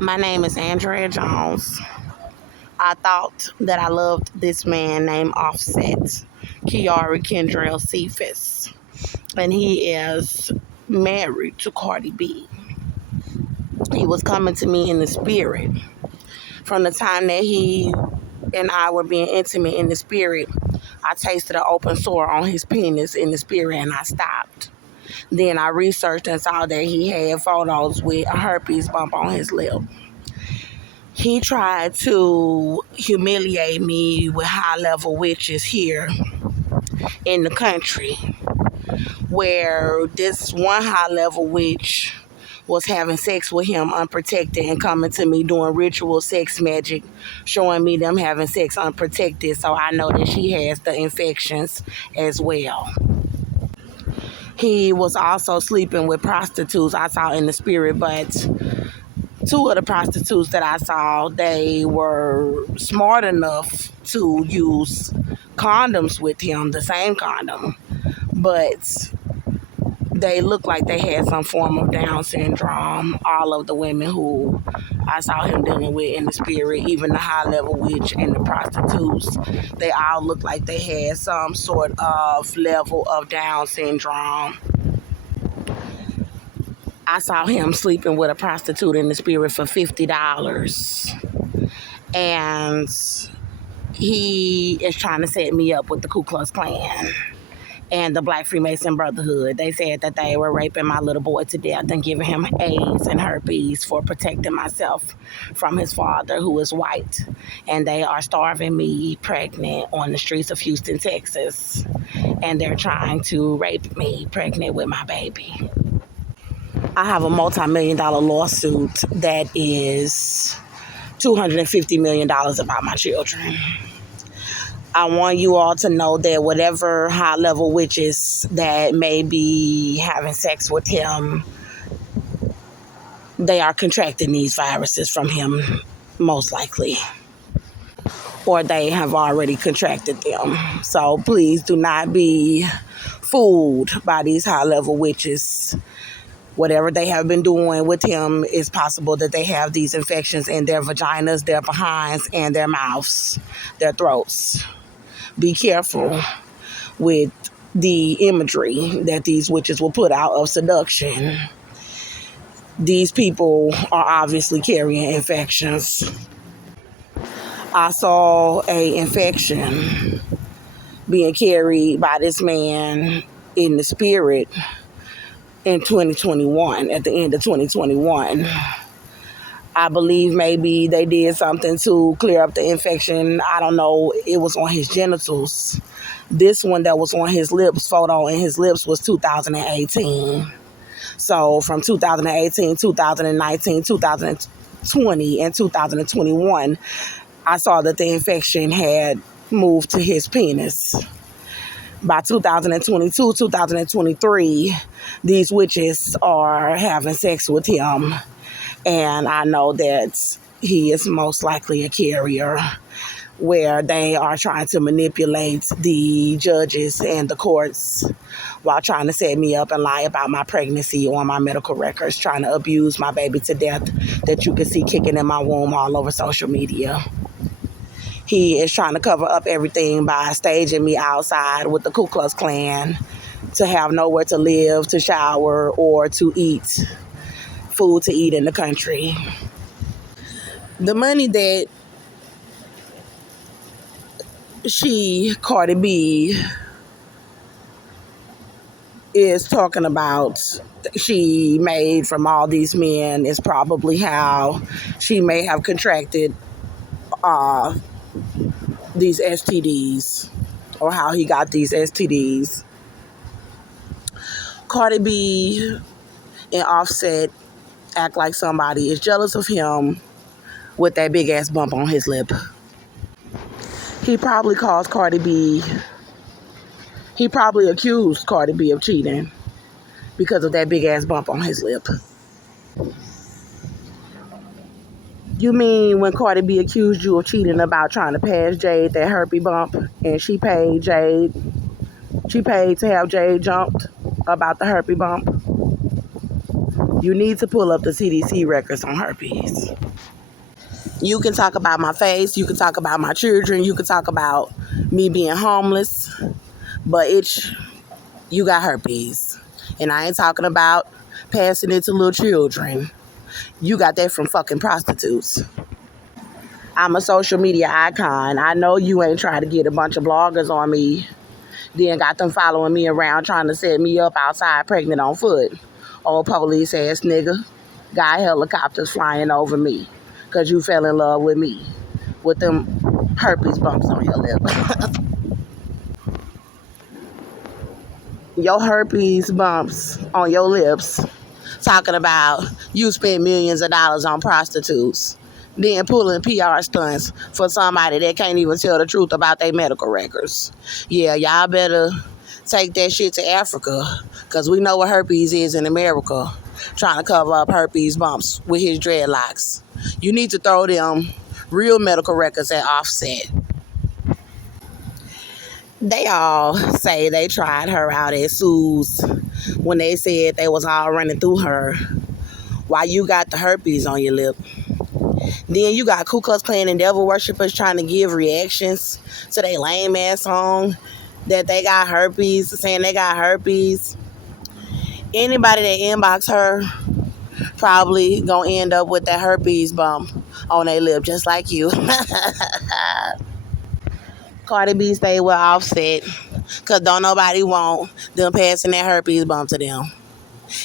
My name is Andrea Jones. I thought that I loved this man named Offset, Kiari Kendrell Cephas, and he is married to Cardi B. He was coming to me in the spirit. From the time that he and I were being intimate in the spirit, I tasted an open sore on his penis in the spirit and I stopped. Then I researched and saw that he had photos with a herpes bump on his lip. He tried to humiliate me with high-level witches here in the country, where this one high-level witch was having sex with him unprotected and coming to me doing ritual sex magic, showing me them having sex unprotected, so I know that she has the infections as well. He was also sleeping with prostitutes I saw in the spirit, but two of the prostitutes that I saw, they were smart enough to use condoms with him, the same condom, but they looked like they had some form of Down syndrome. All of the women who I saw him dealing with in the spirit, even the high-level witch and the prostitutes, they all looked like they had some sort of level of Down syndrome. I saw him sleeping with a prostitute in the spirit for $50. And he is trying to set me up with the Ku Klux Klan and the Black Freemason Brotherhood. They said that they were raping my little boy to death and giving him AIDS and herpes for protecting myself from his father, who is white. And they are starving me pregnant on the streets of Houston, Texas. And they're trying to rape me pregnant with my baby. I have a multi-million-dollar lawsuit that is $250 million about my children. I want you all to know that whatever high-level witches that may be having sex with him, they are contracting these viruses from him, most likely. Or they have already contracted them. So please do not be fooled by these high-level witches. Whatever they have been doing with him, it's possible that they have these infections in their vaginas, their behinds, and their mouths, their throats. Be careful with the imagery that these witches will put out of seduction. These people are obviously carrying infections. I saw an infection being carried by this man in the spirit in 2021, at the end of 2021. I believe maybe they did something to clear up the infection. I don't know. It was on his genitals. This one that was on his lips, photo in his lips, was 2018. So from 2018, 2019, 2020, and 2021, I saw that the infection had moved to his penis. By 2022, 2023, these witches are having sex with him. And I know that he is most likely a carrier, where they are trying to manipulate the judges and the courts while trying to set me up and lie about my pregnancy on my medical records, trying to abuse my baby to death that you can see kicking in my womb all over social media. He is trying to cover up everything by staging me outside with the Ku Klux Klan to have nowhere to live, to shower, or to eat food to eat in the country. The money that Cardi B, is talking about she made from all these men is probably how she may have contracted these STDs, or how he got these STDs. Cardi B and Offset act like somebody is jealous of him with that big ass bump on his lip. He probably accused Cardi B of cheating because of that big ass bump on his lip. You mean when Cardi B accused you of cheating about trying to pass Jade that herpes bump, and she paid to have Jade jumped about the herpes bump? You need to pull up the CDC records on herpes. You can talk about my face, you can talk about my children, you can talk about me being homeless, but you got herpes. And I ain't talking about passing it to little children. You got that from fucking prostitutes. I'm a social media icon. I know you ain't trying to get a bunch of bloggers on me, then got them following me around trying to set me up outside pregnant on foot. Old police ass nigga. Got helicopters flying over me because you fell in love with me with them herpes bumps on your lip. Your herpes bumps on your lips talking about you spend millions of dollars on prostitutes, then pulling PR stunts for somebody that can't even tell the truth about their medical records. Yeah, y'all better take that shit to Africa, because we know what herpes is in America, trying to cover up herpes bumps with his dreadlocks. You need to throw them real medical records at Offset. They all say they tried her out at Sue's when they said they was all running through her while you got the herpes on your lip. Then you got Ku Klux Klan and devil worshippers trying to give reactions to their lame ass song that they got herpes, saying they got herpes. Anybody that inbox her probably gonna end up with that herpes bump on their lip, just like you. Cardi B stay with Offset, because don't nobody want them passing that herpes bump to them.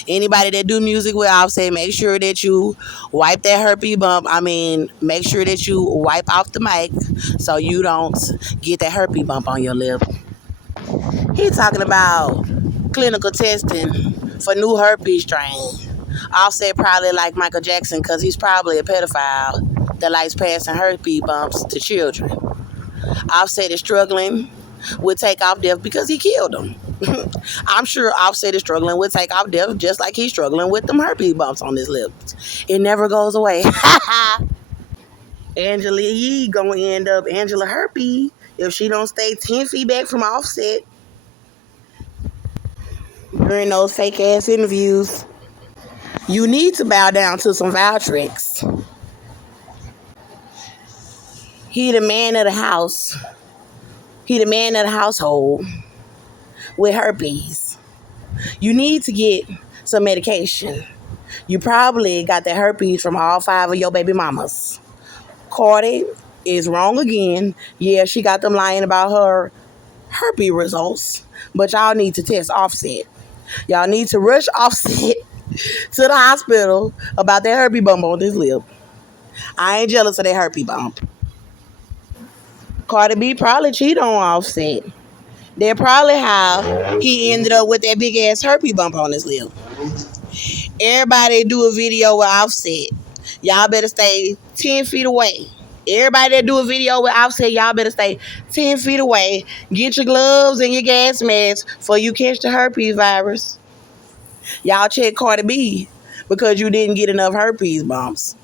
Anybody that do music with Offset, make sure that you wipe that herpes bump. Make sure that you wipe off the mic so you don't get that herpes bump on your lip. He talking about clinical testing for new herpes strain. Offset probably like Michael Jackson because he's probably a pedophile that likes passing herpes bumps to children. Offset is struggling with takeoff death because he killed him. I'm sure Offset is struggling with takeoff death just like he's struggling with them herpes bumps on his lips. It never goes away. Angela Yee gonna end up Angela Herpes if she don't stay 10 feet back from Offset during those fake ass interviews. You need to bow down to some Valtrex. He the man of the house. He the man of the household with herpes. You need to get some medication. You probably got that herpes from all 5 of your baby mamas. Cardi is wrong again. Yeah, she got them lying about her herpes results, but y'all need to test Offset. Y'all need to rush Offset to the hospital about that herpes bump on his lip. I ain't jealous of that herpes bump. Cardi B probably cheated on Offset. That's probably how he ended up with that big ass herpes bump on his lip. Everybody do a video with Offset. Y'all better stay 10 feet away. Everybody that do a video with Offset, y'all better stay 10 feet away. Get your gloves and your gas masks before you catch the herpes virus. Y'all check Cardi B because you didn't get enough herpes bumps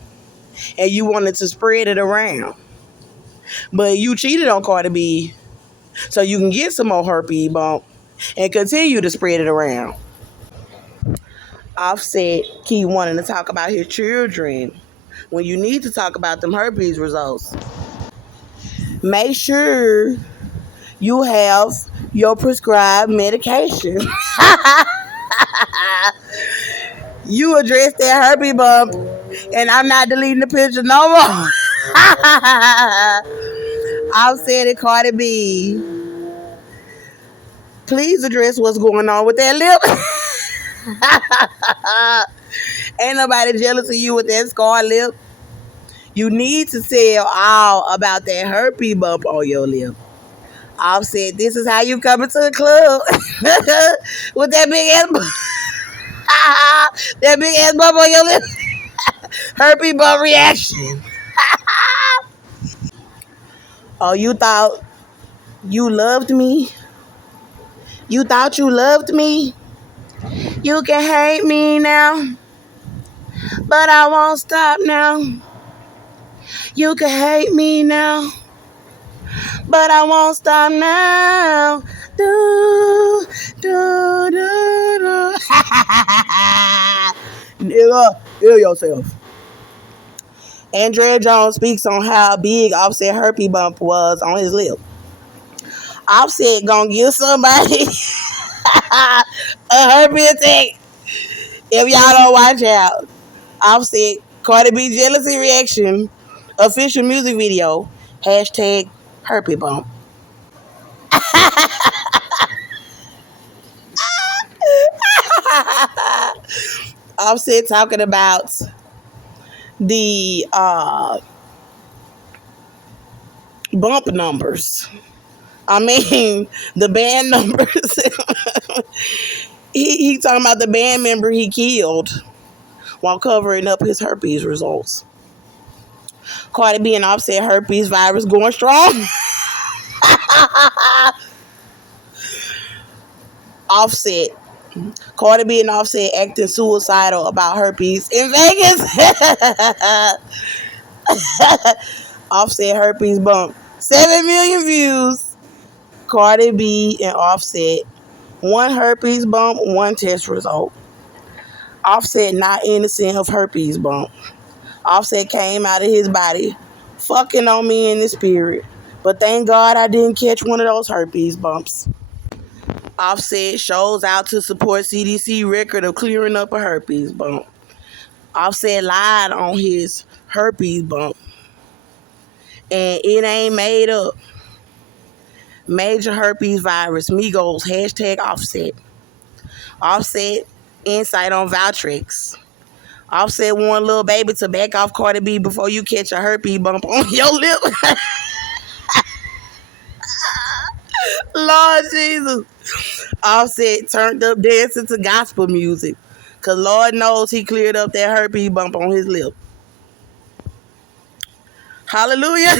and you wanted to spread it around. But you cheated on Cardi B so you can get some more herpes bump and continue to spread it around. Offset keep wanting to talk about his children when you need to talk about them herpes results. Make sure you have your prescribed medication. You address that herpes bump, and I'm not deleting the picture no more. Offset and Cardi B, please address what's going on with that lip. Ain't nobody jealous of you with that scar lip. You need to tell all about that herpes bump on your lip. Offset, this is how you come into the club with that big ass that big ass bump on your lip. Herpes bump reaction. Oh, you thought you loved me? You thought you loved me? You can hate me now, but I won't stop now. You can hate me now, but I won't stop now. Do, do, do, do. Nigga, heal yourself. Andrea Jones speaks on how big Offset herpes bump was on his lip. Offset gonna give somebody a herpes attack if y'all don't watch out. Offset, Cardi B jealousy reaction, official music video, hashtag herpes bump. Offset talking about the bump numbers. I mean, the band numbers. he talking about the band member he killed while covering up his herpes results. Cardi B and Offset herpes virus going strong. Offset. Cardi B and Offset acting suicidal about herpes in Vegas. Offset herpes bump. 7 million views. Cardi B and Offset. One herpes bump, one test result. Offset not innocent of herpes bump. Offset came out of his body fucking on me in the spirit. But thank God I didn't catch one of those herpes bumps. Offset shows out to support CDC record of clearing up a herpes bump. Offset lied on his herpes bump. And it ain't made up. Major herpes virus, Migos, hashtag Offset. Offset, insight on Valtrex. Offset warned Lil Baby to back off Cardi B before you catch a herpes bump on your lip. Lord Jesus. Offset turned up dancing to gospel music. Cause Lord knows he cleared up that herpes bump on his lip. Hallelujah.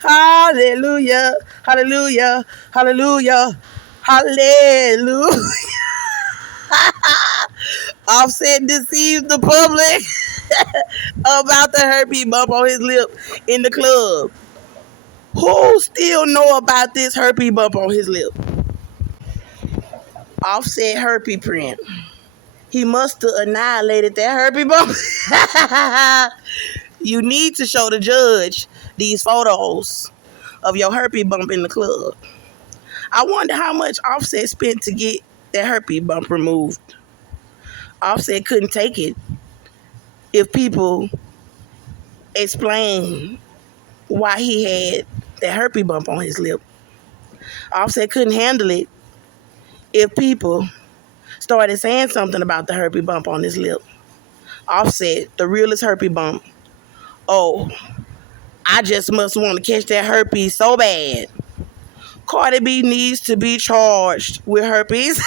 Hallelujah. Hallelujah. Hallelujah. Hallelujah. Offset deceived the public about the herpes bump on his lip in the club. Who still know about this herpes bump on his lip? Offset herpes print. He must have annihilated that herpes bump. You need to show the judge these photos of your herpes bump in the club. I wonder how much Offset spent to get that herpes bump removed. Offset couldn't take it if people explained why he had that herpes bump on his lip. Offset couldn't handle it if people started saying something about the herpes bump on his lip. Offset, the realest herpes bump. Oh, I just must want to catch that herpes so bad. Cardi B needs to be charged with herpes.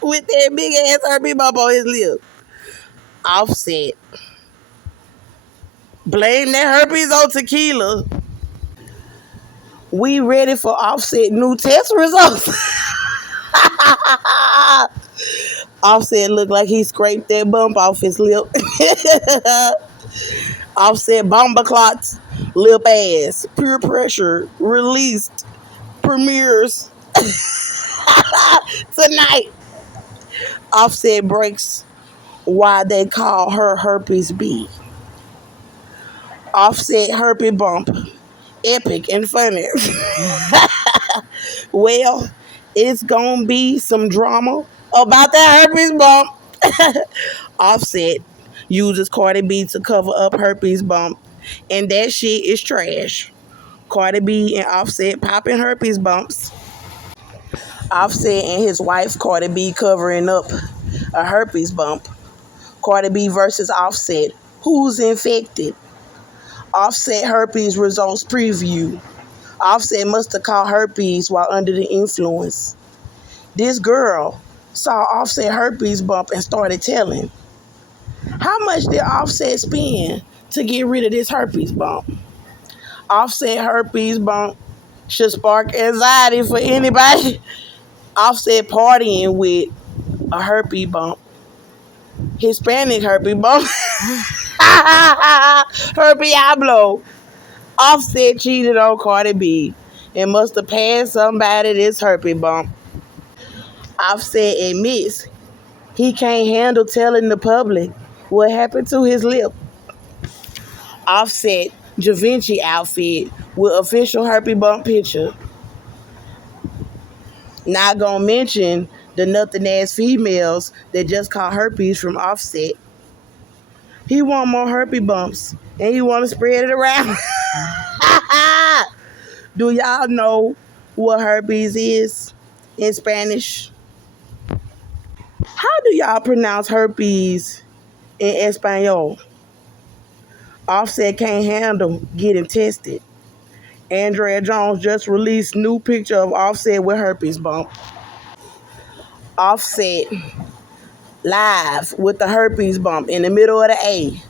With that big ass herpes bump on his lip. Offset. Blame that herpes on tequila. We ready for Offset new test results. Offset looked like he scraped that bump off his lip. Offset bomber clots, lip ass, pure pressure, released, premieres tonight. Offset breaks why they call her Herpes B. Offset herpes bump, epic and funny. Well, it's gonna be some drama about that herpes bump. Offset uses Cardi B to cover up herpes bump, and that shit is trash. Cardi B and Offset popping herpes bumps. Offset and his wife Cardi B covering up a herpes bump. Cardi B versus Offset. Who's infected? Offset herpes results preview. Offset must have caught herpes while under the influence. This girl saw Offset herpes bump and started telling. How much did Offset spend to get rid of this herpes bump? Offset herpes bump should spark anxiety for anybody. Offset partying with a herpes bump. Hispanic herpes bump. Herpes Diablo. Offset cheated on Cardi B. and must have passed somebody this herpes bump. Offset admits he can't handle telling the public what happened to his lip. Offset Da Vinci outfit with official herpes bump picture. Not gonna mention the nothing ass females that just caught herpes from Offset. He want more herpes bumps and he want to spread it around. Do y'all know what herpes is in Spanish? How do y'all pronounce herpes in Espanol? Offset can't handle getting tested. Andrea Jones just released new picture of Offset with herpes bump. Offset live with the herpes bump in the middle of the A.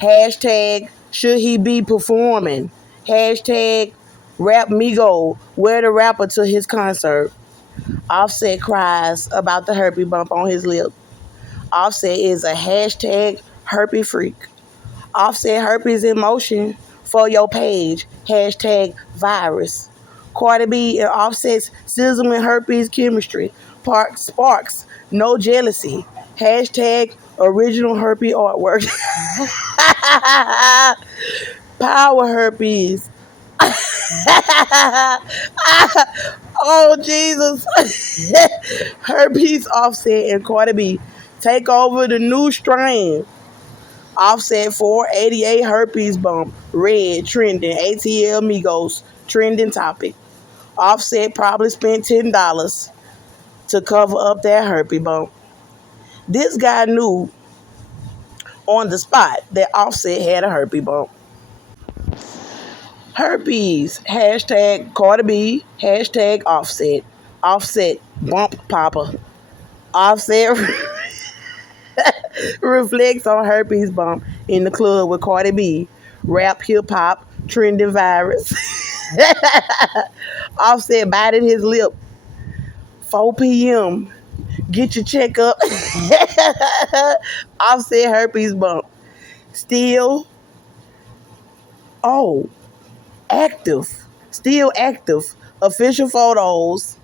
Hashtag should he be performing? Hashtag rap Migo, wear the rapper to his concert. Offset cries about the herpes bump on his lip. Offset is a hashtag herpes freak. Offset herpes in motion for your page. Hashtag virus. Cardi B and Offset's sizzling herpes chemistry. Park sparks. No jealousy. Hashtag original herpes artwork. Power herpes. Oh, Jesus. Herpes, Offset, and Cardi B take over the new strain. Offset 488 herpes bump, red, trending, ATL Migos, trending topic. Offset probably spent $10 to cover up that herpes bump. This guy knew on the spot that Offset had a herpes bump. Herpes, hashtag Cardi B, hashtag Offset. Offset, bump popper. Offset reflects on herpes bump in the club with Cardi B. Rap, hip hop, trending virus. Offset bited his lip. 4 p.m. Get your checkup. Offset herpes bump. Still, oh, active. Still active. Official photos.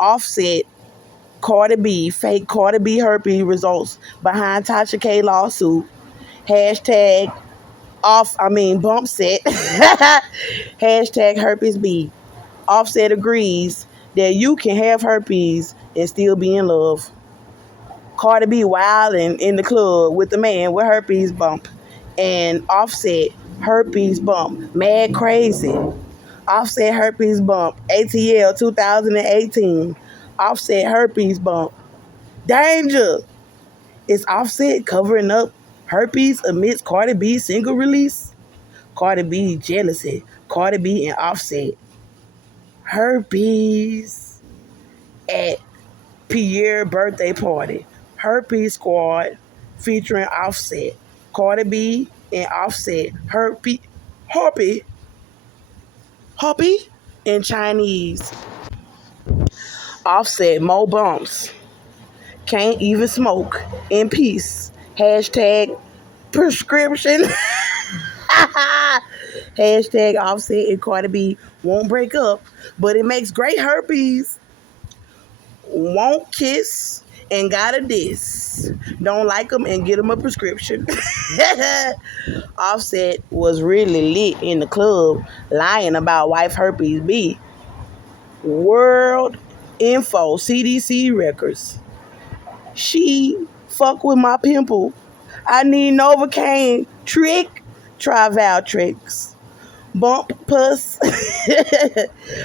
Offset Cardi B, fake Cardi B herpes results behind Tasha K lawsuit. Hashtag bump set. Hashtag herpes B. Offset agrees that you can have herpes and still be in love. Cardi B wilding in the club with the man with herpes bump. And Offset herpes bump. Mad crazy. Offset herpes bump. ATL 2018. Offset herpes bump. Danger. Is Offset covering up herpes amidst Cardi B single release? Cardi B jealousy. Cardi B and Offset. Herpes at Pierre birthday party. Herpes squad featuring Offset. Cardi B and Offset. Herpes in Chinese. Offset more bumps. Can't even smoke in peace. Hashtag prescription. Hashtag Offset and Cardi B won't break up, but it makes great herpes. Won't kiss and got a diss. Don't like them and get them a prescription. Offset was really lit in the club lying about wife herpes B. World info CDC records. She fuck with my pimple. I need Novocaine. Trick. Try Valtrex. Bump puss.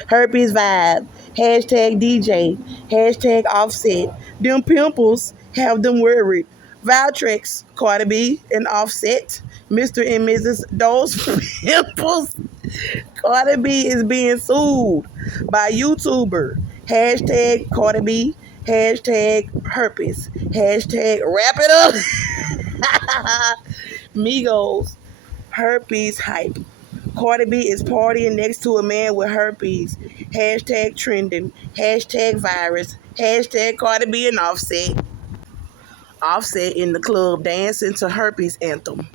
Herpes vibe. Hashtag DJ. Hashtag Offset. Them pimples have them worried. Valtrex, Cardi B, and Offset. Mr. and Mrs. Those pimples. Cardi B is being sued by YouTuber. Hashtag Cardi B. Hashtag herpes. Hashtag wrap it up. Migos. Herpes hype. Cardi B is partying next to a man with herpes. Hashtag trending. Hashtag virus. Hashtag Cardi B and Offset. Offset in the club dancing to herpes anthem.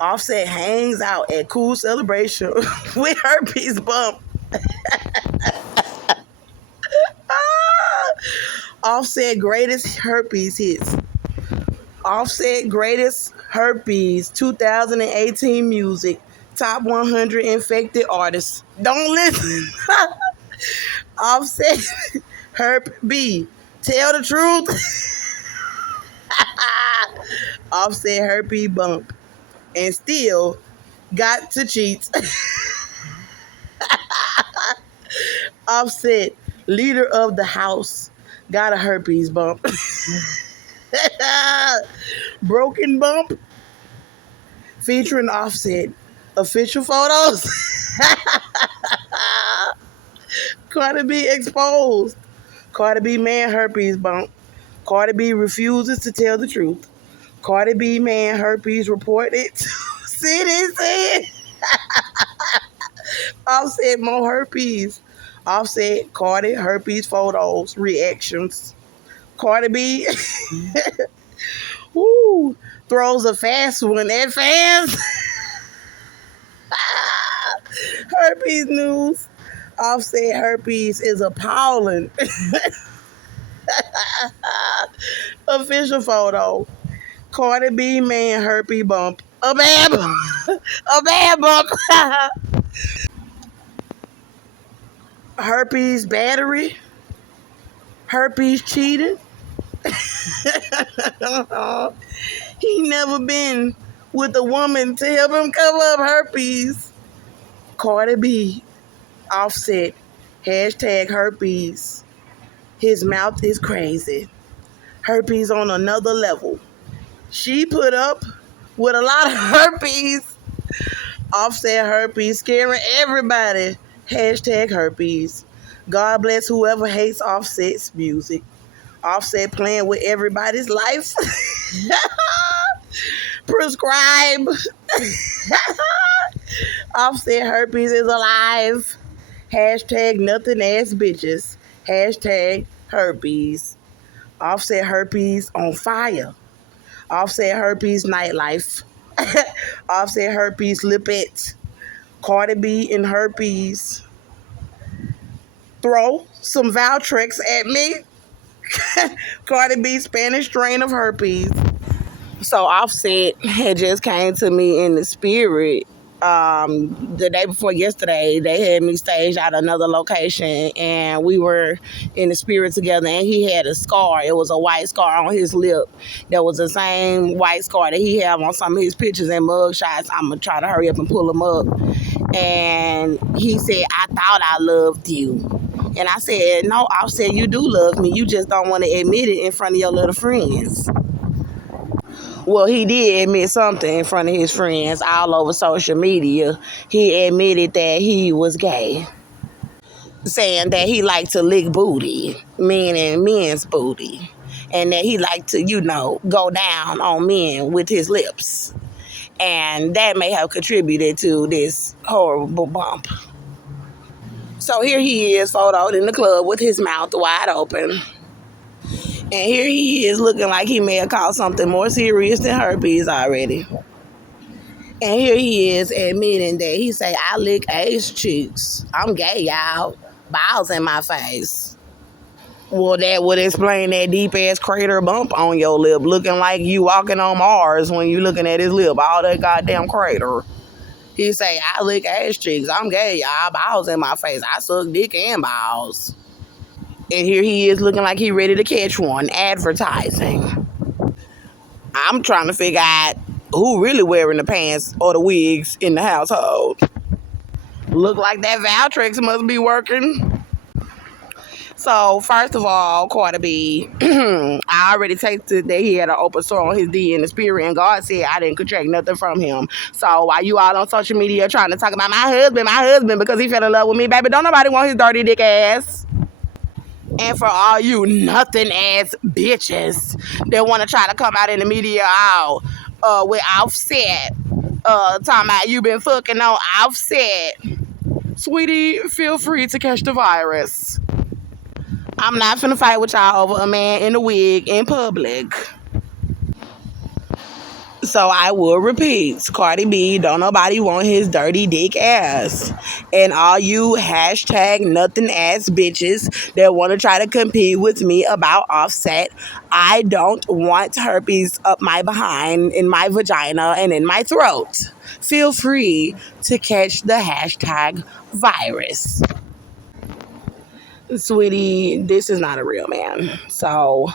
Offset hangs out at cool celebration with herpes bump. Offset greatest herpes hits. Offset greatest herpes 2018 music. Top 100 infected artists. Don't listen. Offset Herp B. Tell the truth. Offset herpes bump. And still got to cheat. Offset leader of the house. Got a herpes bump. Broken bump. Featuring Offset. Official photos. Cardi B exposed. Cardi B man herpes bump. Cardi B refuses to tell the truth. Cardi B man herpes reported to citizen. Offset more herpes. Offset Cardi herpes photos reactions. Cardi B woo, throws a fast one at fans. Herpes news. Offset herpes is appalling. Official photo. Cardi B man herpes bump. A bad bump. A bad bump. Herpes battery. Herpes cheating. He never been with a woman to help him cover up herpes. Cardi B. Offset. Hashtag herpes. His mouth is crazy. Herpes on another level. She put up with a lot of herpes. Offset herpes scaring everybody. Hashtag herpes. God bless whoever hates Offset's music. Offset playing with everybody's life. Prescribe. Offset herpes is alive. Hashtag nothing ass bitches. Hashtag herpes. Offset herpes on fire. Offset herpes nightlife. Offset herpes lippet. Cardi B and herpes. Throw some Valtrex at me. Cardi B Spanish strain of herpes. So Offset had just came to me in the spirit. The day before yesterday, they had me staged at another location, and we were in the spirit together. And he had a scar. It was a white scar on his lip. That was the same white scar that he had on some of his pictures and mug shots. I'm gonna try to hurry up and pull them up. And he said, "I thought I loved you." And I said, "No, Offset, you do love me. You just don't want to admit it in front of your little friends." Well, he did admit something in front of his friends all over social media. He admitted that he was gay, saying that he liked to lick booty, meaning men's booty, and that he liked to, go down on men with his lips. And that may have contributed to this horrible bump. So here he is, photoed in the club with his mouth wide open. And here he is looking like he may have caught something more serious than herpes already. And here he is admitting that he say, "I lick ass cheeks. I'm gay, y'all. Balls in my face." Well, that would explain that deep-ass crater bump on your lip, looking like you walking on Mars when you looking at his lip. All that goddamn crater. He say, "I lick ass cheeks. I'm gay, y'all. Balls in my face. I suck dick and balls." And here he is looking like he ready to catch one, advertising. I'm trying to figure out who really wearing the pants or the wigs in the household. Look like that Valtrex must be working. So, first of all, Cardi B, I already texted that he had an open sore on his D in the spirit, and God said I didn't contract nothing from him. So, while you all on social media trying to talk about my husband, because he fell in love with me, baby, don't nobody want his dirty dick ass. And for all you nothing ass bitches that want to try to come out in the media out with Offset, talking about you been fucking on Offset, sweetie, feel free to catch the virus. I'm not finna fight with y'all over a man in a wig in public. So I will repeat, Cardi B, don't nobody want his dirty dick ass. And all you hashtag nothing ass bitches that want to try to compete with me about Offset, I don't want herpes up my behind, in my vagina, and in my throat. Feel free to catch the hashtag virus. Sweetie, this is not a real man. So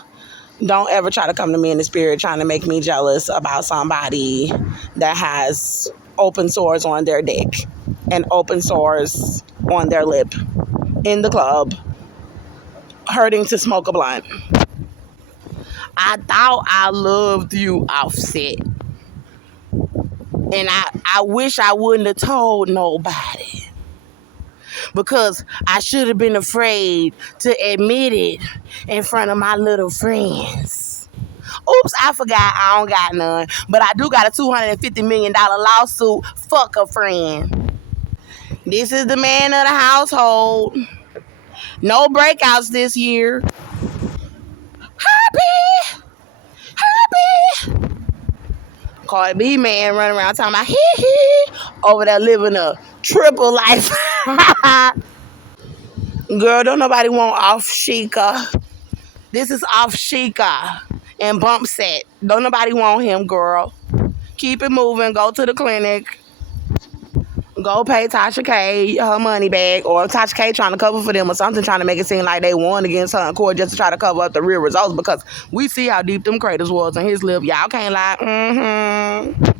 don't ever try to come to me in the spirit trying to make me jealous about somebody that has open sores on their dick and open sores on their lip in the club, hurting to smoke a blunt. I thought I loved you, Offset. And I wish I wouldn't have told nobody because I should have been afraid to admit it in front of my little friends. Oops, I forgot I don't got none. But I do got a $250 million lawsuit. Fuck a friend. This is the man of the household. No breakouts this year. Happy! Happy! Cardi B man running around talking about hee hee over there living a triple life. Girl, don't nobody want off Sheikah. This is off Sheikah and Bump Set. Don't nobody want him, girl. Keep it moving. Go to the clinic. Go pay Tasha K her money back, or Tasha K trying to cover for them or something, trying to make it seem like they won against her in court just to try to cover up the real results because we see how deep them craters was in his lip. Y'all can't lie.